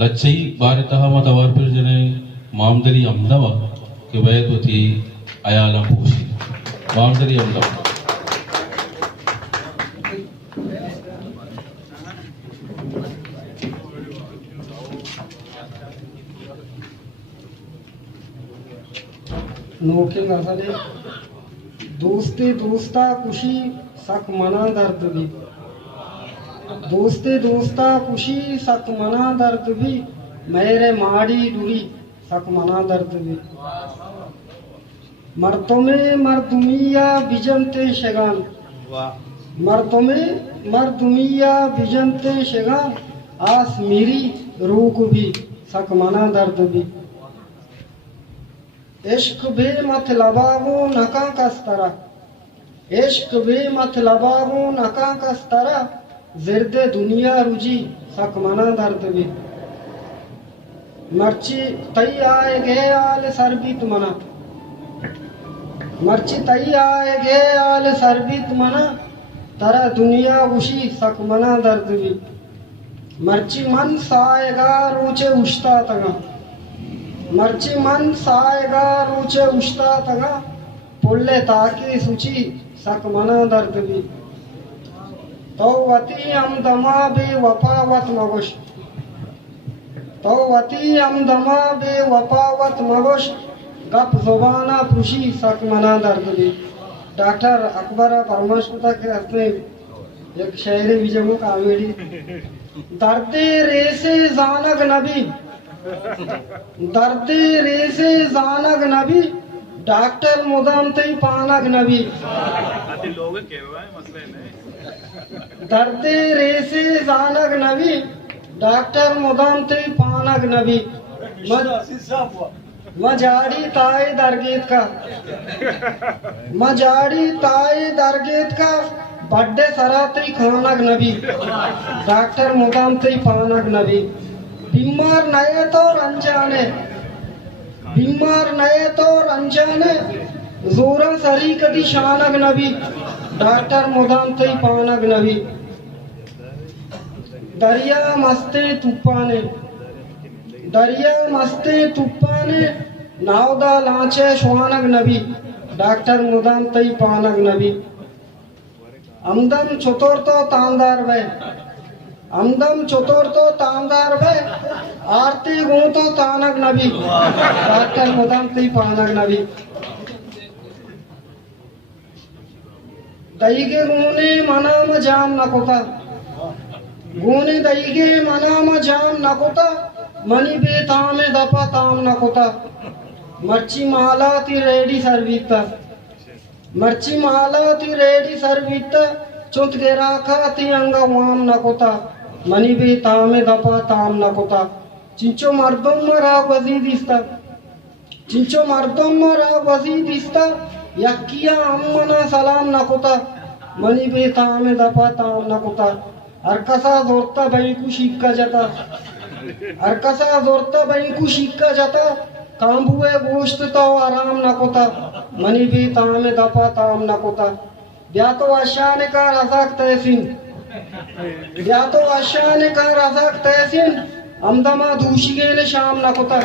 लच्छई बारितः मतवार पर जने मामदरी अमदवा के वैद्वती अयाला पूछी मामदरी अमदवा नोकिंग असले दोस्ती दोस्ता खुशी सक मना दर्द भी दोस्ती दोस्ता खुशी सक मना दर्द भी मेरे माड़ी डुरी सक मना दर्द भी मर्तुमे मर्दुमिया बिजनते शगान मर्तुमे मर्दुमिया बिजनते शगान आस मेरी रूक भी सक मना दर्द भी इश्क बे मत लबावो नका कस्तरा इश्क बे मत लबावो नका कस्तरा जिर्दे दुनिया रुजी सक मना दर्द भी मर्ची तई आए गे आल सरबित मना मर्ची तई आए गे आल सरबित मना तरा दुनिया उशी सक मना दर्द भी मर्ची मन साएगा रोचे उश्ता तगा मर्ची मन साएगा रूचे उश्ता तगा पुल्ले ताकी सुची सक मना दर्द भी तो वती हम दमा बे वफावत मगोश तो वती हम दमा बे वफावत मगोश गप जुबाना खुशी सक मना दर्द भी। डॉक्टर अकबर परमाशुता के अपने एक शायरी विजयमु कावेरी दर्दे रेसे जानक नबी दर्दे रेसे जानक नबी डॉक्टर मुदाम तई पानक नबी दर्दे रेसे जानक नबी डॉक्टर मुदाम तई पानक नबी मजाड़ी ताए दरगेत का मजाड़ी ताए दरगेत का बड्डे सरातई खानक नबी डॉक्टर मुदाम तई पानक नबी बीमार नए तो अनजाने बीमार नए तो अनजाने जोरा सरी कदी शानक नबी डॉक्टर मुदाम तई पानक नबी दरिया मस्ते तुप्पाने दरिया मस्ते तुप्पाने नावदा लांचे शुआनक नबी डॉक्टर मुदाम तई पानक नबी अमदम चतुर तो तांदार वे अमदम चतुर तो तांदार वे आरती गूं तो तानक नबी डॉक्टर मुदाम तई पानक नबी दईगे गूने मनाम जाम नकोता गूने दईगे मनाम जाम नकोता मनी बे तामे दपा ताम नकोता मर्ची माला ती रेडी सर्विता मर्ची माला ती रेडी सर्विता चुत के राखा ती अंगा वाम नकोता मनी बे तामे दपा ताम नकोता चिंचो मर्दम मरा वजी दिस्ता चिंचो मर्दम मरा वजी दिस्ता यक्किया अम्मना सलाम नकोता मनी बे तामे दपा ताम नकोता अरकसा जोरता बैंकु शिक्का जाता अरकसा जोरता बैंकु शिक्का जाता कांबुए गोश्त तो आराम नकोता मनी भी तामे दपा ताम नकोता ब्या तो आशाने का रज़ाक तहसीन ब्या तो आशाने का रज़ाक तहसीन अमदमा दूशिगे ने शाम नकोता